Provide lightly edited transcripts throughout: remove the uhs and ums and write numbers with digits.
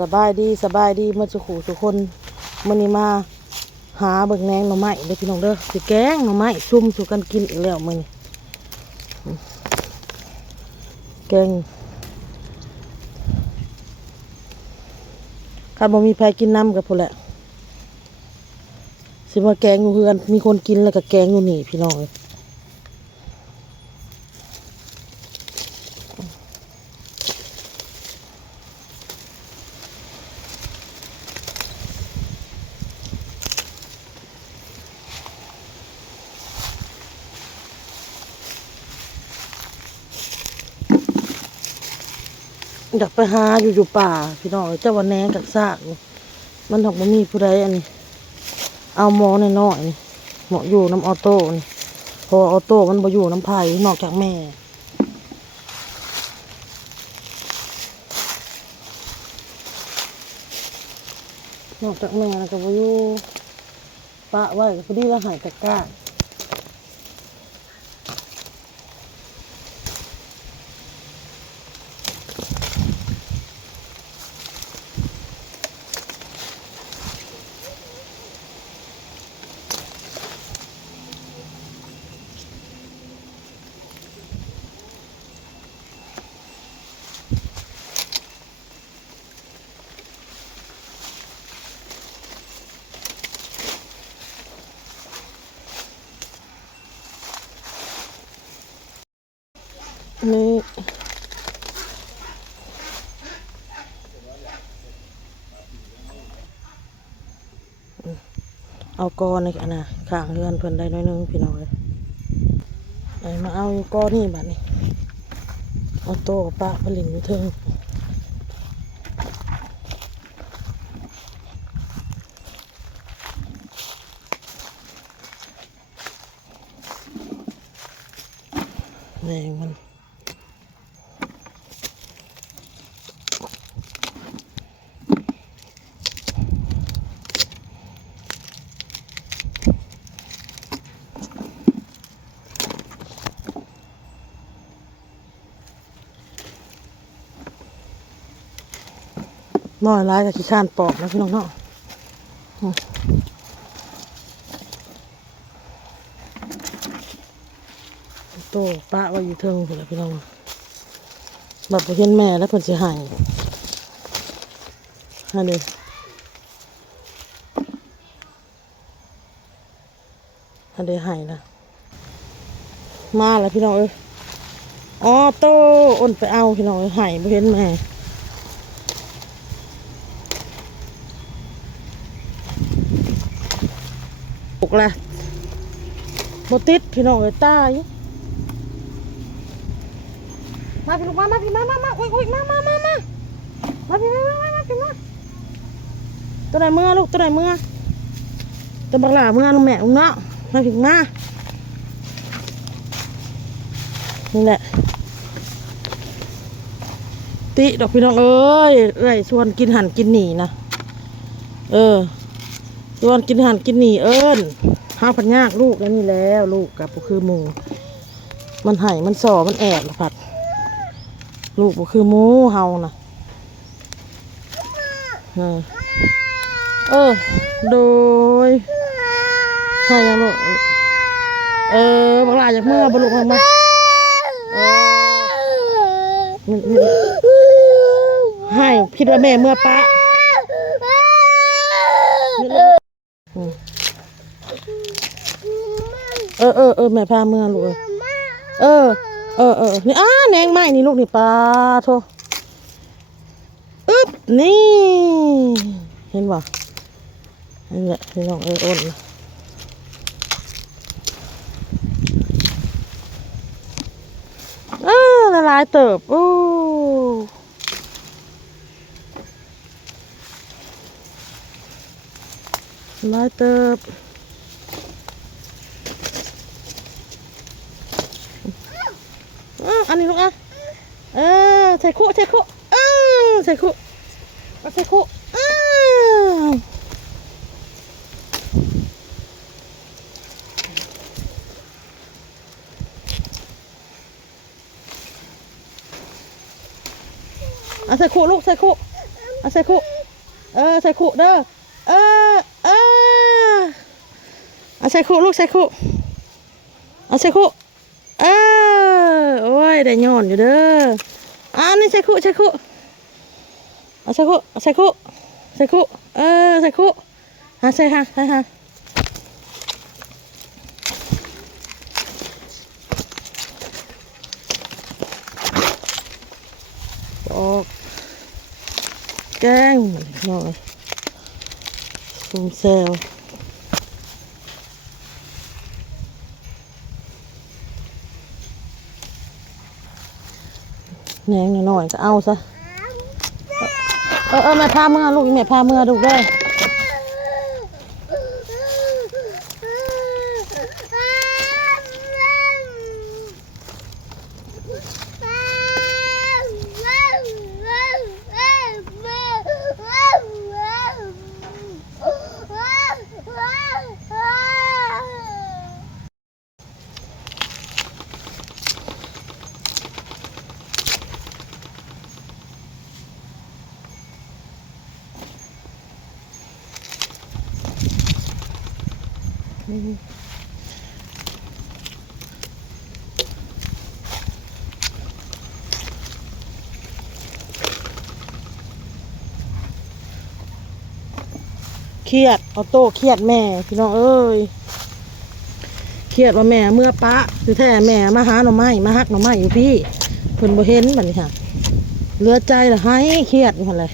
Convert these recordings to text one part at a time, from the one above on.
สบายดีเมื่อสุขุทุกคนมื้อนี้มาหาเบิ่งแหนงหน่อไม้เด้อพี่น้องเด้อสิแกงหน่อไม้ซุ่มสู่กันกินอีกแล้วมื้อนี้แกงคันบ่มีไผกินน้ำก็พุ่นแหละสิมาแกงอยู่เฮือนมีคนกินแล้วก็แกงอยู่นี่พี่น้องเอ้ยอยากไปหาอยู่ป่าพี่น้องเจ้าวันแหนงกับซากมันถกบ่มีผู้ใดอันนี้เอาหมอน้อยๆนี่หมออยู่น้ำออโต้นี่พอออโต้มันบ่อยู่น้ำไผ่นอกจากแม่นอกจากแม่แล้วก็บ่อยู่ปะไว้พอดีแล้วหายตะกร้านี่เอากอในอันน่ะข้างเรือนเพิ่นได้น้อยนึงพี่น้องเลยไอ้มาเอาอยู่กอนี่บัดนี้เอาโต้กับปะผลิตอยู่เทิงแรงมันน้อยร้ายกับขี้ข้านปอกนะพี่น้องเนาะโตปะไว้อยู่เทิงพุ่นล่ะพี่น้องแบบบ่เห็นแม่แล้วเพิ่นสิหายอันนี้หายนะมาแล้วพี่น้องเอ้ยอ๋อโตอ้นไปเอาพี่น้องเอ้ยหายบ่เห็นแม่ปลุกละบ่ติดพี่น้องเอ้ยตายมาพี่ลูกมาพี่มาอุ้ยมาพี่มาพี่มาตัวไหนเมื่อลูกตัวไหนเมื่อตัวบักหล่าเมื่อลูกแม่ลูกเนาะมาพี่มานี่แหละติดอกพี่น้องเอ้ยชวนกินหันกินหนีนะชวนกินหันกินหนีห้าพันยากลูกแล้วนี่แล้วลูกกับคือหมูมันไห่มันส่อมันแอบผัดลูกคือหมูเฮานะโดยให้ยังลูกบักหลาจากเมื่อบรรลุมาให้คิดว่าแม่เมื่อปะแม่พาเมื่อลูกนี่แหนงไม้นี่ลูกนี่ปลาโทนี่เห็นป่ะนี่แหละพี่น้องอ้นละลายเติบละลายเติบอันนี้ลูกใส่คุใส่คุใส่คุใส่คุลูกใส่คุ เอาใส่คุใส่คุเด้อเออเออเอาใส่คุลูกใส่คุเอาใส่คุโอ้ยได้ย้อนอยู่เด้อนี่ใส่คุเอาใส่คุใส่คุใส่คุใส่คุใส่ฮะออกแกงหน่อยซุ่มแซวแหนงหน่อยก็เอาซะแม่พาเมื่อลูกแม่พาเมื่อลูกได้เครียดออโต้เครียดแม่พี่น้องเอ้ยเครียดว่าแม่เมื่อปะคือแท้แม่มาหาหน่อไม้มาฮักหน่อไม้อยู่พี่เพิ่นบ่เห็นบัดนี้ค่ะเหลือใจละให้เครียดอยู่หั่นเลย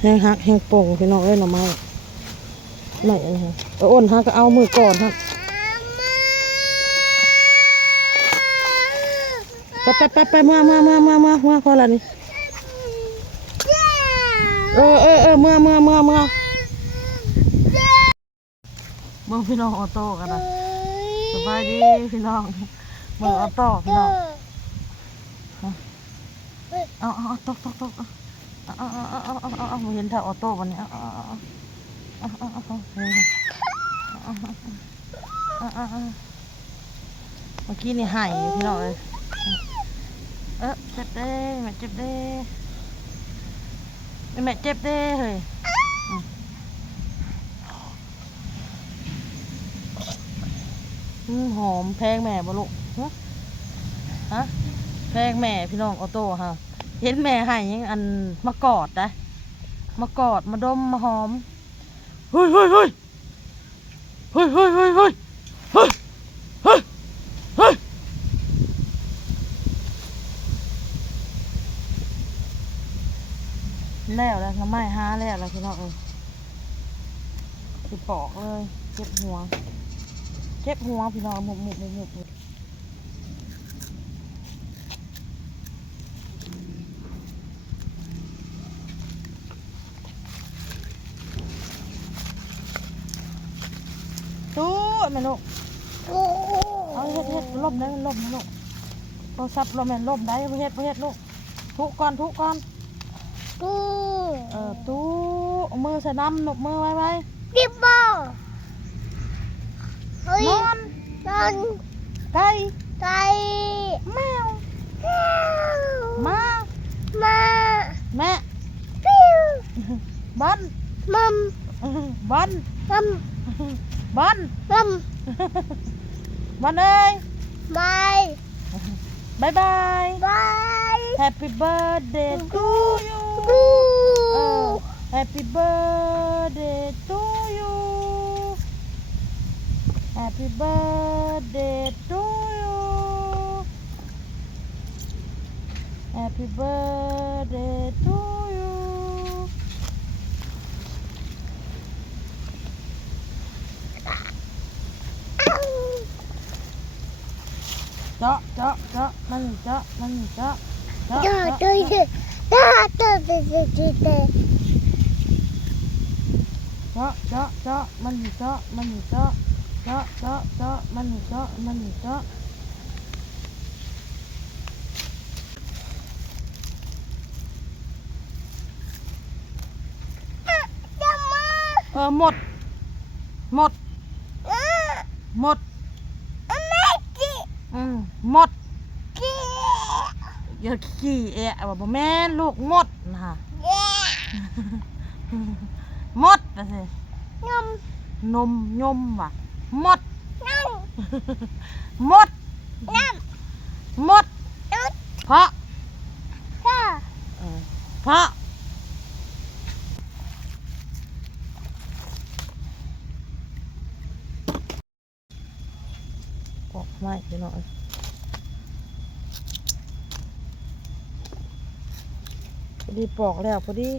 แห้งฮักแห้งโป่งพี่น้องเอ้ยหน่อไม้ไหนนะฮะอ้นฮะก็เอามือก่อนฮะไปเมื่อพอละนี่เมื่อพี่น้องออโต้กันนะสบายดีพี่น้องเมื่อออโต้พี่น้องเอาตกเอาเห็นถ้าออโต้วันนี้เมื่อกี้นี่หายพี่น้องเลยเจ็บเด้แม่เจ็บเด้แม่เจ็บเด้เฮ้ยหอมแพงแม่บ่ลูกฮะแพงแม่พี่น้องออโต้ฮะเห็นแม่ให้ยังอันมากอดนะมากอดมาดมมาหอมเฮ้ยแล้วน้ำไม้หาแล้วพี่น้องคือปอกเลยเจ็บหัวพี่น้องหมุกตู้แม่ลูกเอาเฮ็ดล่มได้มันล่มนะลูกโทรศัพท์ล่มแม่ล่มได้เฮ็ดลูกทุกก่อนตู้มือใส่น้ำหนกมือไว้ดิบบอนอนไก่แมวมาแม่บอลบอลเอ้ยบายHappy birthday to you Happy birthday to you Happy birthday to you Happy birthday to you เจาะมันเจาะมันเจาะมันเจาะ หมดหมดหมดหมดอย่าขี้แอะว่าบ่แม่นลูกหมดนะคะหมดนะสินมยมว่ะหมดหมดหมดเพราะเพราะออกไม่ไปหน่อยพอดีปอกแล้วพอดี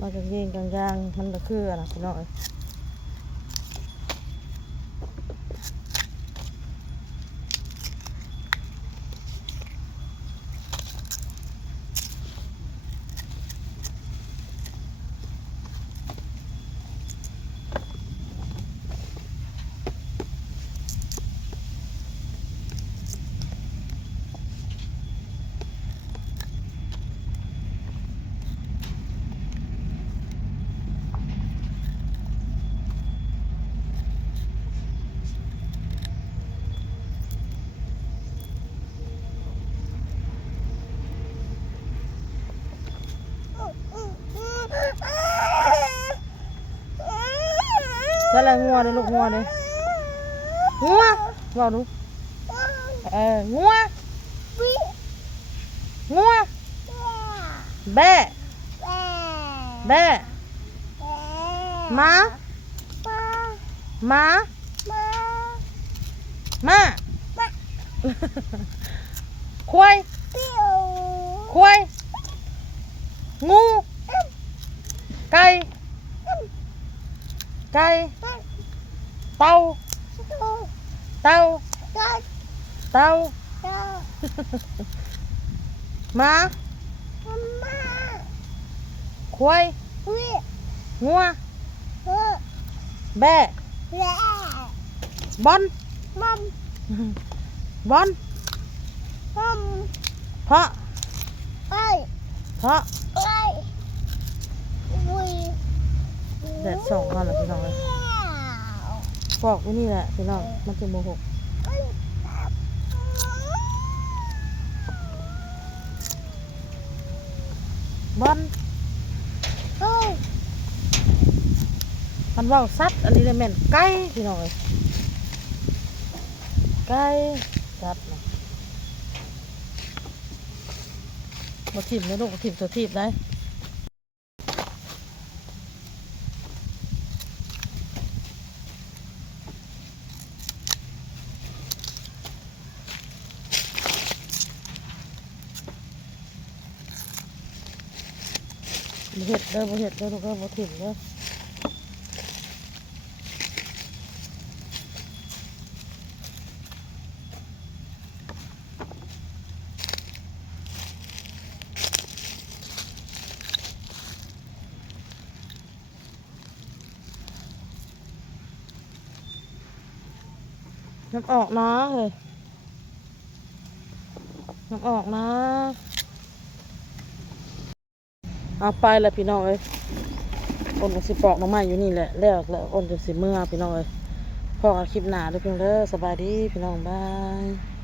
มากางเกงกางยางมันก็คือนะพี่น้อยถ้าอะไรงัวเลยลูกงัวเลยงัวว่าดูงัวงัวแบะแบะม้าม้าม้าควายควายงูไก่ไก่เต่าเต่าเต่าม้าควายงัวแบะบอลบอลเพาะเพาะแดดส่องมาแล้วพี่น้องเลยปอกไว้นี่แหละพี่น้องมันจะโมโหบอลมันว่าวซัดอันนี้เลยแม่นไก่พี่น้องเลยไก่ซัดนะมาถิ่มเลยลูกมาถิ่มตัวถิ่มได้บ่เห็ดเด้อบ่เห็ดเด้อลูกเด้อบ่ถิ่มเด้อน้ำออกนะเฮ้ยน้ำออกนะเอาไปแล้วพี่น้องเอ้ยอ้นก็สิปอกน้ำไม้อยู่นี่แหละแล้วอ้นจะสิเมื่อพี่น้องเอ้ยพอกันคลิปหน้าเด้อพี่น้องเด้อสบายดีพี่น้องบาย